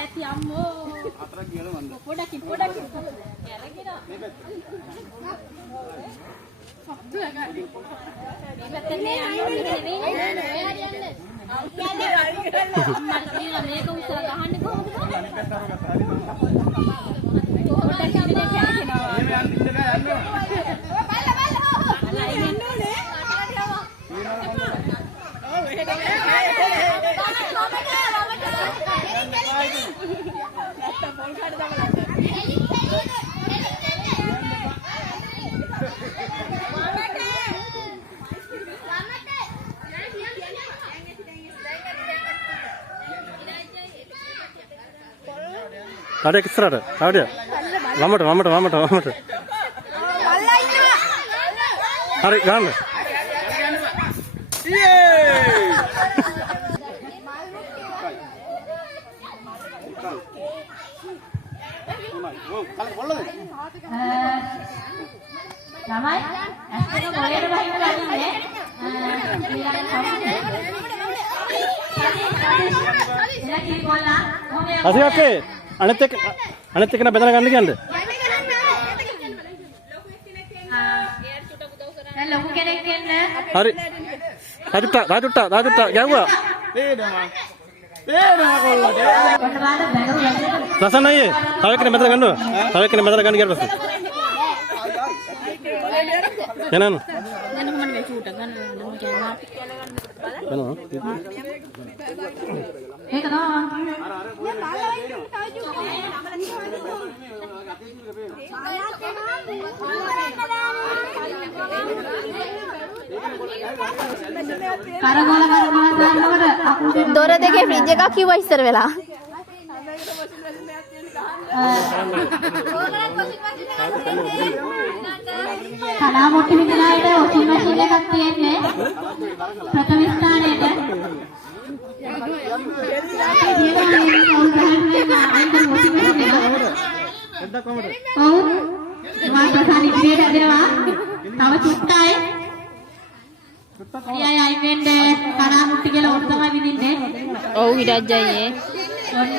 ඇති අම්මෝ. අතර කියලා මන්ද. පොඩකින්. කැරකිනවා. Ada kisah ada, ada. Lama. Hari kan? ළමයි ඇත්තට මොලේට වහින්න ගන්නේ Asik oke. Anet kena benar kan කියන්නේ? දැන් ලොකු කෙනෙක් එන්න Hari. Rajutta ගැව්වා. පේනවා කොල්ලට. රසන් අයියේ තව කෙනෙක් මෙතන ගන්නවා. තව කෙනෙක් මෙතන ගන්න ගියාට පස්සේ. යනන. දැන් කොහමද මේ ෂූට් එක ගන්න කියනවා. යනවා. ඒක තමයි. දොර දෙකේ ෆ්‍රිජ් එකක් කිව්වා ඉස්සර වෙලා. කලා මොට්ටි විතරයිද වොෂින් මැෂින් එකක් තියෙන්නේ. ප්‍රථම ස්ථානයේද තව චුට්ටයි. අයියා අයින් වෙන්න කලා මුට්ටි කියලා උඩ තමයි විදින්නේ. ඔව් විරජ් අයියේ. ඔන්න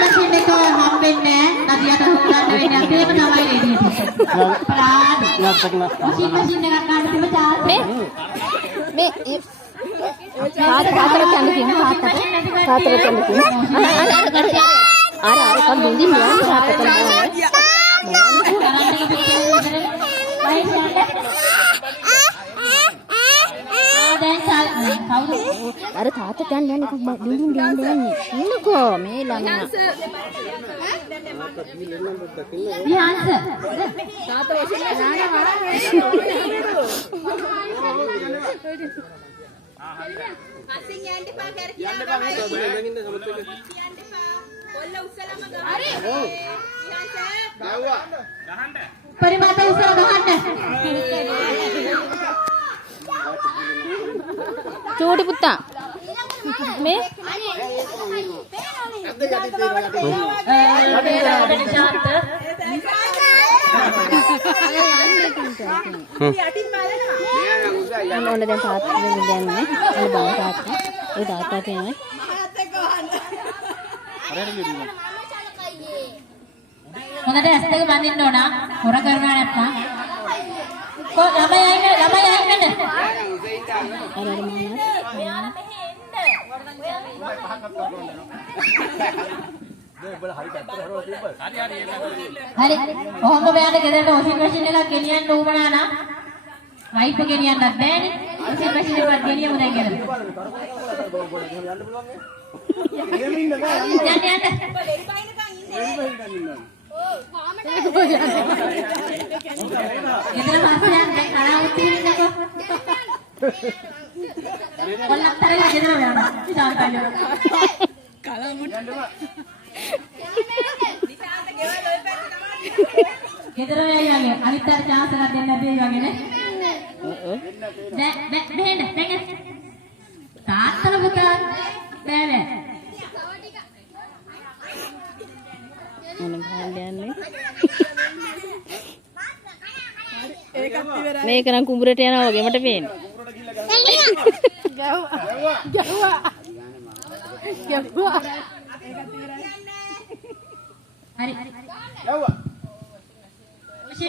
මැෂින් එක හම්බෙන්නේ නදියට හොල්ලන්න වෙන්නේ අපේම තමයි එළියට. ප්‍රාණ මැෂින් එකක් ගන්න තිබ්බ චාන්ස් මේ තාත්තට කන්න තියෙනවා තාත්තට කන්න තියෙනවා. අර කන් බින්දින් යන්නේ තාත්තට කන්න. අර තාත්තට යන්නේ බින්දින් යන්නේ. ඉන්නකෝ මේ ළමයා. විහාස තාත්ත වශයෙන් නානවා. අසින් යන්න එපා කර කියලා ගහයි. යන්න එපා. කොල්ල උස්සලම ගහයි. හරි. ගහුවා. ගහන්න. පරිමාත උස්සලා ගහන්න. චූටි පුතා. මේ ඕන දැන් තාත්තා දෙන්නේ ඒ බව තාත්තා ඒ තාත්තා කියන්නේ හොඳට ඇස් දෙක බඳින්න ඕන හොර කරනවා නැත්නම් ළමයි අයින්න අර හරි කොහොම බෑනේ ගෙදරට වොෂින් මැෂින් එකක් ගෙනියන්න උවමනා නම් වයිප් එක ගෙනියන්නත් බෑනේ වොෂින් මැෂින් එකක් ගෙනියමු දැන් ගෙදර ගෙදර වෙයියගේ අනිත් අර chance එකක් දෙන්න දෙයි වගේ නේ. මෙහෙන්න මෙහෙන්න. තාත්තල පුතා බෑ බෑ. මේක නම් කුඹුරට යනවා වගේ මට පේන්නේ. හරි.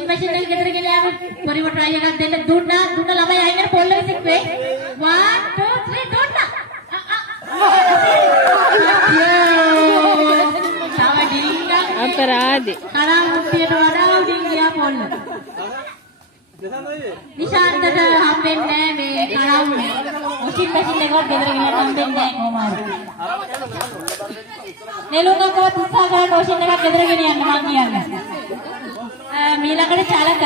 මැෂින් එක ගෙදර ගිහලා පොරිම try එකක් දෙන්න දුන්නා ළමයි අයින් පොල්ල විසික් වේ 1 2 3 දුන්නා අපරාධේ කරා මුට්ටියට වඩා උඩින් ගියා පොල්ල නිශාන්තට හම්බෙන්නේ නැහැ මේ කරා මැෂින් එකක් ගෙදර ගිහලා හම්බෙන්නේ නැහැ කොහොමද නෙළුංගකවත් උත්සාහ කරලා මැෂින් එකක් ගෙදර ගෙනියන්න මං කියන්නේ මීලකට චලක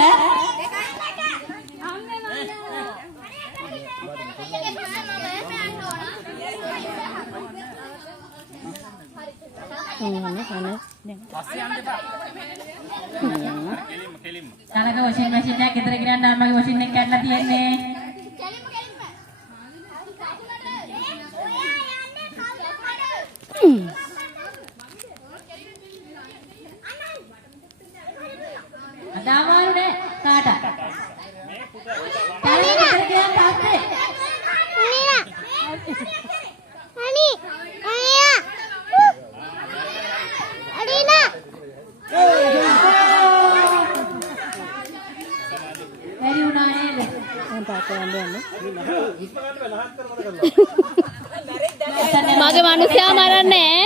චලක වොෂින් මැෂින් එක ගෙදර ගෙනන්න අම්මගේ වොෂින් එක කඩලා තියෙන්නේ අදාමාරුනේ කාට? තාලේ ගෙදර ගියාන් පස්සේ අඩිනා බැරි වුණා නේද? මම තාත්තා යන්නේ. මගේ මිනිස්සයා මරන්නේ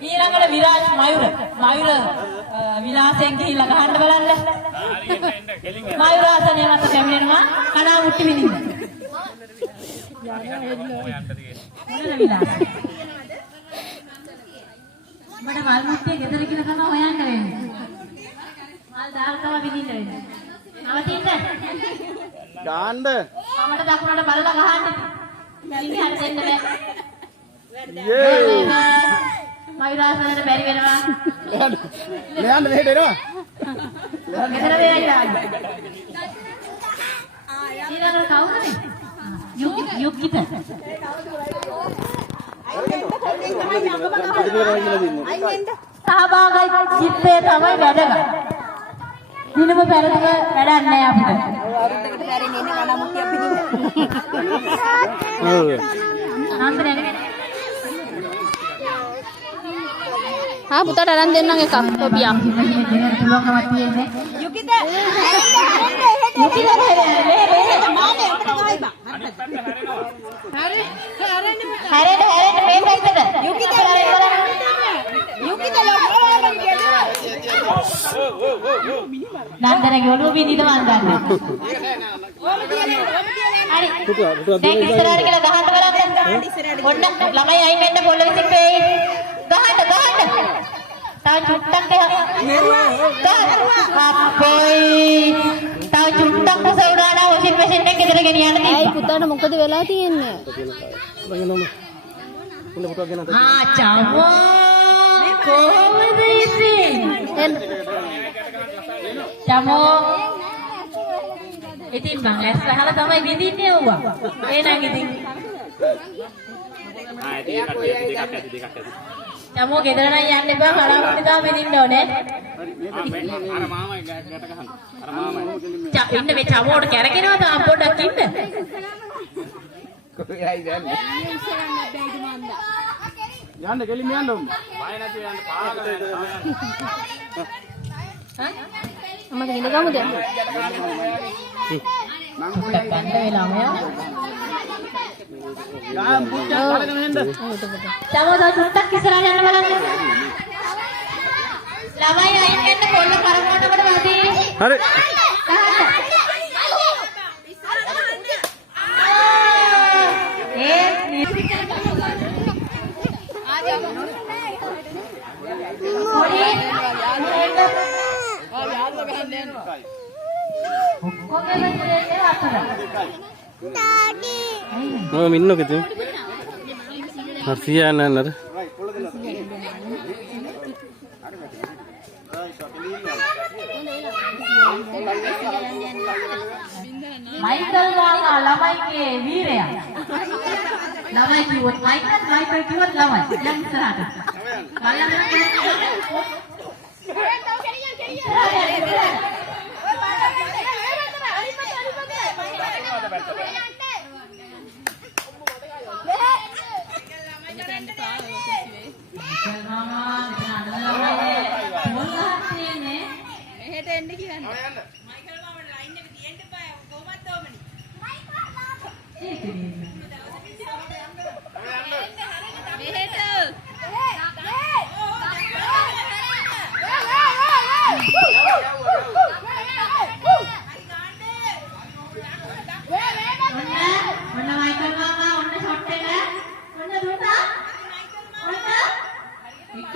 ඊළඟට විරාජ් මයුර විලාසයෙන් ගිහිල්ලා ගහන්න බලන්න මයුර ආසනය මත කැමිනෙනවා කණා මුට්ටි විදින්න මට මල් මුට්ටිය ගෙදර කියලා තමයි හොයන්න වෙන්නේ මල් දාලා තමයි විදින්න වෙන්නේ නවතින්න ගාන්න මමට දකුණට බලලා ගහන්න ඉන්නේ හරි දෙන්න බෑ මයුරාසනට බැරි වෙනවා මෙයන් මෙහෙට එනවා ගෙදර වෙලා ඊළඟ කවුරුද යුක්කිත සහභාගී චිත්තය තමයි වැඩගත් දිනම පෙරදුව වැඩක් නැහැ අපිට වරුද්දකට පැරෙන්නේ ඉන්නේ කන මුට්ටියක් පිටින්. ඔව් ආ පුතාට අරන් දෙන්නම් එකක් ටොපියක් පුළුවන්කමක් තියෙන්නේ යුකිත යුකිත මානේ අපිට ගහයි බා. හැරෙන්න මේ පැත්තට යුකිත ලොකෝම ගෙදර. නන්දරගේ ඔළුව බින්දිද මන් දන්නේ හරි දැන් ඉස්සරහට කියලා ගහන්න බලන්න ඔන්න ළමයි අයින් වෙන්න පොළ විසික් වෙයි ගහන්න තව චුට්ටක් අප්පොයි තව චුට්ටක් උසවුනා නම් වොෂින් මැෂින් එක ගෙදර ගෙනියන්න ඇයි තියෙනවා පුතාට මොකද වෙලා තියෙන්නේ චමෝ කොහොමද ඉතින් චමෝ ඉතින් මං ඇස් අහලා තමයි විඳින්නේ ඌවා එහෙනම් ඉතින් දෙකක් චමෝ ගෙදර නම් යන්න එපා කලාපුටි තාම විඳින්න ඕනේ අර මාමයි ගැට ගහන්න අර මාමයි ඉන්න මේ චමෝට කැරකෙනවා තාම පොඩ්ඩක් ඉන්න කොහේයි දැන්නේ යන්න කෙලින්ම යන්න ඕම් බය නැතුව යන්න පාගල අම්මට ඉඳ ගමුද ගන්න වෙලා මෙයා ගාම් පුච්චා කරගෙන එන්න චමෝ දා චුට්ටක් ඉස්සරහට යන්න බලන්න ළමයි අයින් වෙන්න පොල්ල කරකවන්නකට වැඩි හරි මම ඉන්නකද හර්සියා නන්නර මයිකල් වාලා ළමයිගේ වීරයා ළමයි කිව්වොත් මයිකල් කිව්වොත් ළමයි දැන් ඉස්සරහට එහෙට එන්න කියන්නේ. මයිකල් මාමා ලයින් එක තියෙන්න එපා. කොහොමද ඕමනේ? මෙහෙට. ඔන්න මයිකල් මාමා ඔන්න ෂොට් එක. ඔන්න දුන්නා. ඔන්න. එක.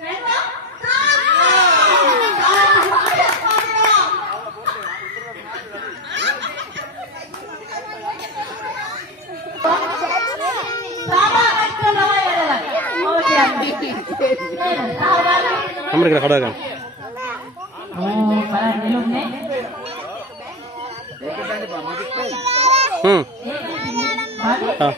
වෙනවා. Nomor kita kada kan? Oh, para belum ne? Ah.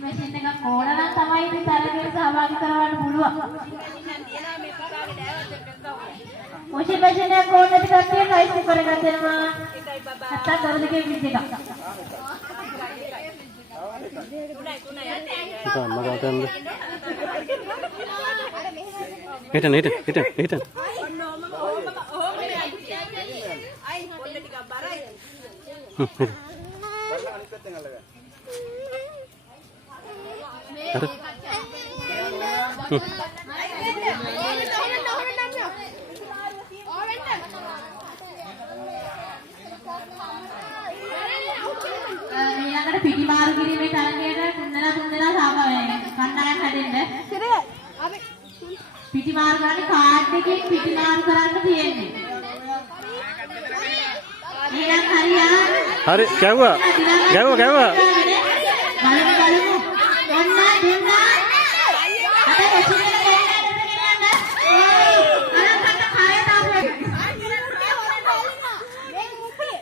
Machine එකක් ඕන නම් තමයි ඉතින් තරගයට සහභාගී කරවන්න පුළුවන්. මැෂින් එකක් ඕන නැති කට්ටිය රයිස් කුකර් එකක් දෙනවා. නැත්තම් දොර දෙකේ විත් එකක්. Kita makan. Hitan. අයි පොල්ල ටිකක් බරයි. Ada. ඊළඟට පිටිමාරු කිරීමේ තරගයට තුන්දෙනා සහභාගී කණ්ඩායම් හැදෙන්න. පිටිමාරු ගන්න කාඩ් එකකින් පිටිමාරු කරන්න තියෙන්නේ. ඊළඟ හරියා. Hari, gawa. බලමු. ඔන්න දුන්නා. අද මැෂින් එක ගන්න. අරකට කාය තාපේ.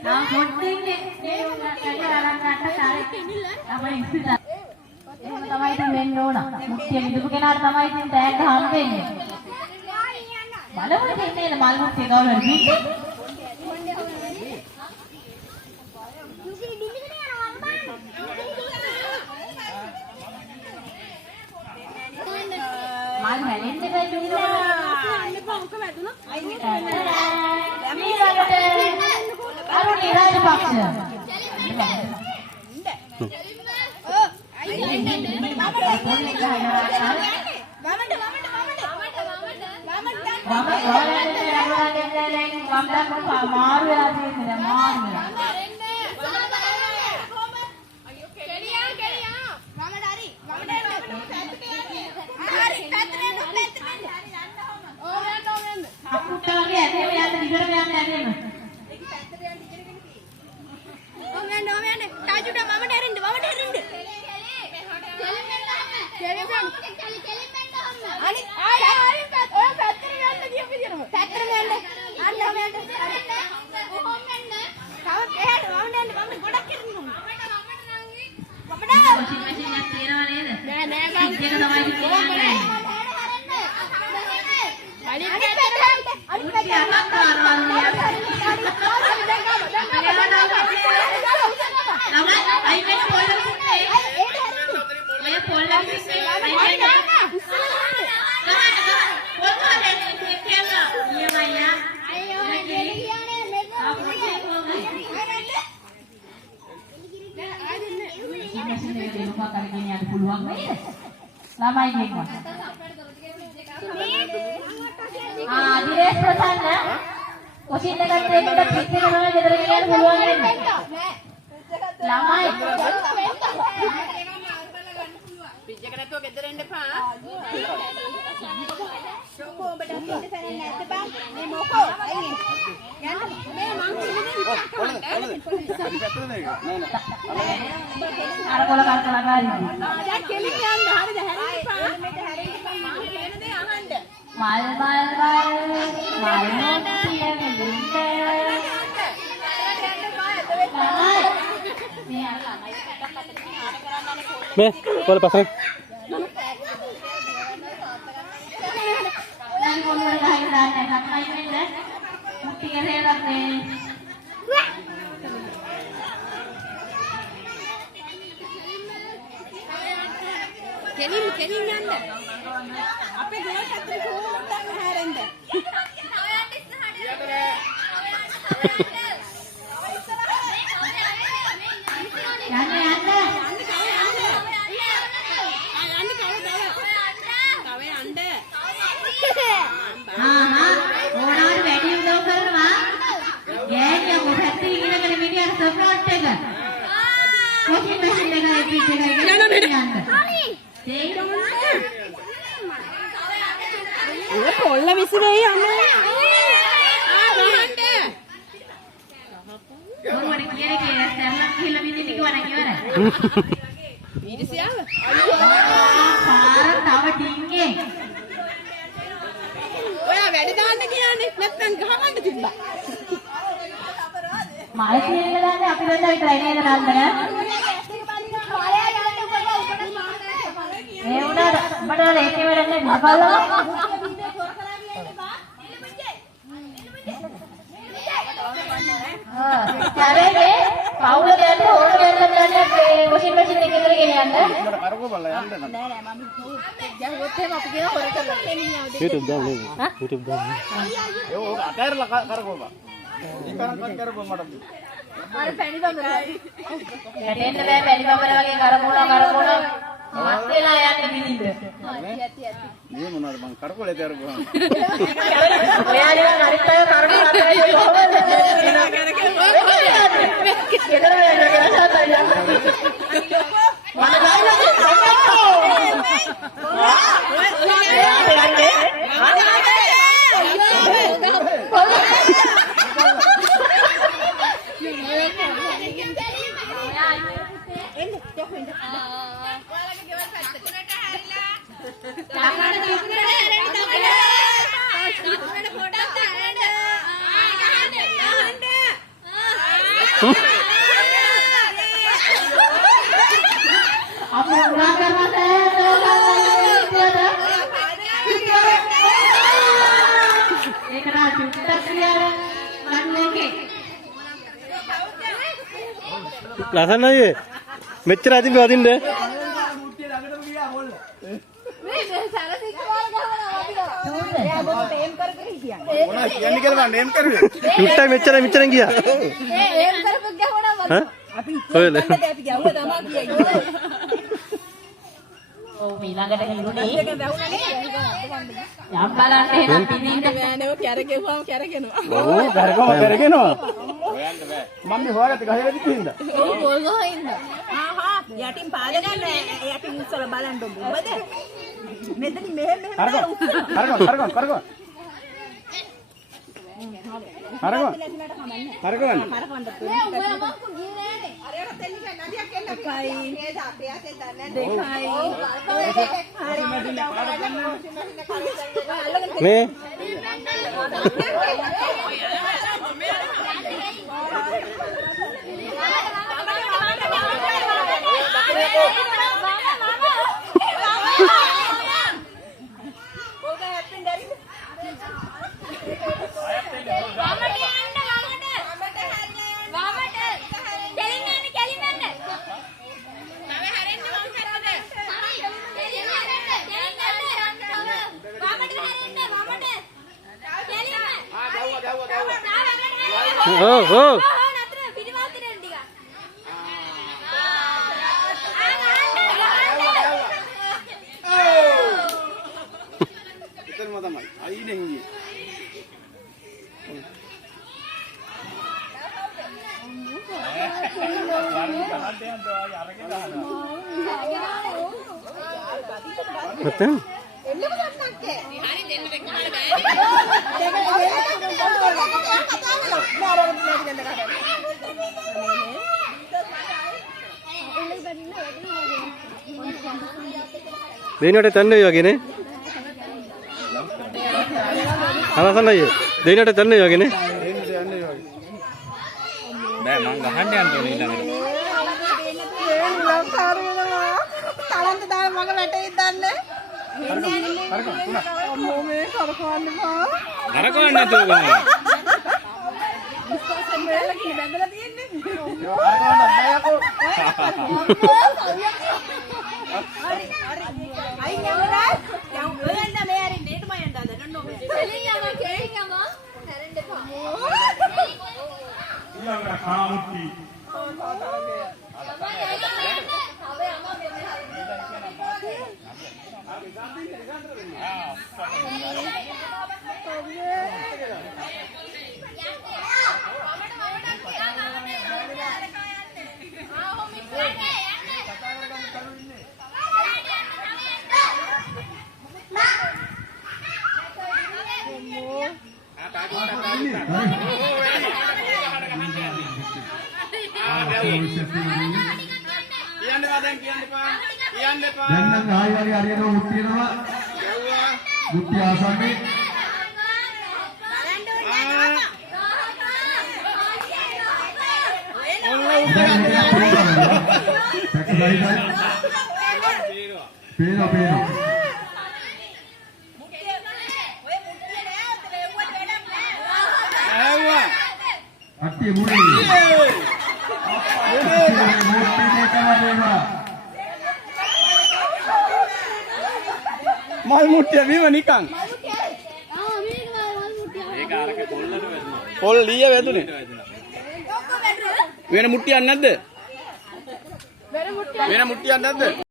නම් පොඩ්ඩින්නේ ඒ උන්ට අරන් ගන්න කාරේ. තමයි ඉස්සලා. එහෙම තමයි ඉතින් වෙන්න ඕන. මුක්තිය විදුපු කෙනාට තමයි ඉතින් තෑග්ග හම්බෙන්නේ. බලමු ඉතින් නේද මල් මුක්තිය කවුරුහරි බින්නේ. මල් හැලෙන්න දෙයි බින්නවා. මොක වැදුණා? අරුණි රාජපක්ෂ. දිනේෂ් ප්‍රසන්න කොසින් එකක් දෙකට පිට එක තමයි ගෙදර ගෙනියන්න පුළුවන් වෙන්නේ. ළමයි ෆ්‍රිජ් එක නැතුව ගෙදර එන්න එපා. ෂෝකෝ ඔබට ඉන්න තැන නැද්ද බං? මේ මොකෝ? අයින්. යන්න. මේ මං අර කොල කරකලා ගාරින්. දැන් කෙලින් යන්න. හරිද? හැරෙන්න එපා. මෙතන හැරෙන්න එපා. මං කියන දේ අහන්න. මල් නොතිය මෙලින්ට. මේ කොල පස්සෙන් දැන් කොල් වල ගහගෙන දාන්න එකක්මයි වෙන්න. මුට්ටි කෙරේලක් මේ. කෙලින් යන්න. අපේ ගෙවල් පැත්තට කොහොමද හැරෙන්න? ඕනවට වැඩි උදව් කරනවා. ගෑණියා මොකක්ද ඉගෙනගෙන මිනිහට සප්‍රොට් එක. කොහොමද මැෂින් එකයි පිට එකයි යන්න. ඒ පොල්ල විසිරෙයි අම්මේ. ගහන්න. මොකද කියන්නේ කියලා සරලක් කියලා විදිහට කිව්වනේ කිව්වනේ. ඊටසියාව. පාර තව ඩිංගේ. ඔයා වැඩ දාන්න කියන්නේ නැත්නම් ගහන්න තිබ්බා. මල් සීල් දාන්නේ අපි රොන්ද විතරයි නේද නන්දන? ඒ උනාට මට ඒකේ වැඩක් නැහැ බලන්න. සරේ පවුල දැන් ඕන දෙයක් ගන්න මේ වොෂින් මැෂින් එකේ ගෙදර ගෙනියන්න. කරකෝ බලලා යන්න නෑ. නෑ මම ගැහුවොත් එහෙම අපි කියන හොර කරලා එන්නේ. YouTube දාන්න. YouTube දාන්න. ඒක අතහැරලා කරකෝ බා. ඉක්මනට කරකෝ මට. අර පැණි බඹරයි. වැටෙන්න බෑ පැණි බඹර වගේ කරමුණා මත් වෙලා යන්න දිනින්න. මේ මොනවද මං කරකෝලේ කරකෝ. ඔයාලා අනිත් අය කරකෝ අතේ කොහොමද? ගෙදර යන්න කියලා සාතරියක්. මම apa yang melanggar masa ini kena juta sekian lagu oke ලස්සනයි ඒ. මෙච්චර අදින්න වදින්න. මොනවා කියන්නේ කියලා මම නේම් කරුවේ. චුට්ටයි මෙච්චරෙන් ගියා. හා? ඔයල. oh ඊළඟට හිරුනේ යම් බලන්න එහෙනම් පිටින්ද නෑ කැරගෙවුවම කැරගෙනවා. ඔව් කරකෝ කරගෙනවා. හොයන්න බෑ. මම මේ හොයාගත්ත ගහේ වැඩි තින්ද. ඔව් පොල් ගහින්ද. ආහා යටින් පාදගෙන නෑ. යටින් ඉස්සලා බලන්න ඔබ. ඔබද? මෙතනින් මෙහෙම කරකෝ. කරකෝ. කරකෝ. මේ oh. ඉතින්ම තමයි. අයිනේ හියේ. නැත්නම් එන්නම ගන්නක්කේ. හරි දෙන්න දෙකමාර දෙයිනට තන්නේ වගේනේ. අවසන් අයියේ. දෙයිනට තන්නේ වගේනේ. බෑ මං ගහන්න යන්න ඕනේ ඊළඟට. තලන්ත දාලා මග වැටෙයි දන්නේ. අම්මෝ මේ කරකවන්න බා. කරකවන්න නැතුව ගමන. විශ්වාසයෙන් මෙහෙල කි බැඳලා තියෙන්නේ. කරකවන්න බෑ යකෝ. හරි හරි. අයින් යවරා. දැන් ඔයන්න මේ හරි නේට මම යන්න හදන්න ඕනේ. දෙලින් යනවා කෙලින් යනවා. හැරෙන්න එපා. ඊළඟට කාමුටි කියන්න එපා. දැන් නම් ආයි වගේ හරියට මුට්ටි වෙනවා. මුට්ටි ආසන්නේ. පේනවා. අට්ටිය මුරේ. මුට්ටි දෙකම දෙනවා. මල් මුට්ටිය බීම නිකන්. පොල් ලීය වැදුනේ. වෙන මුට්ටියක් නැද්ද? වෙන මුට්ටියක් නැද්ද?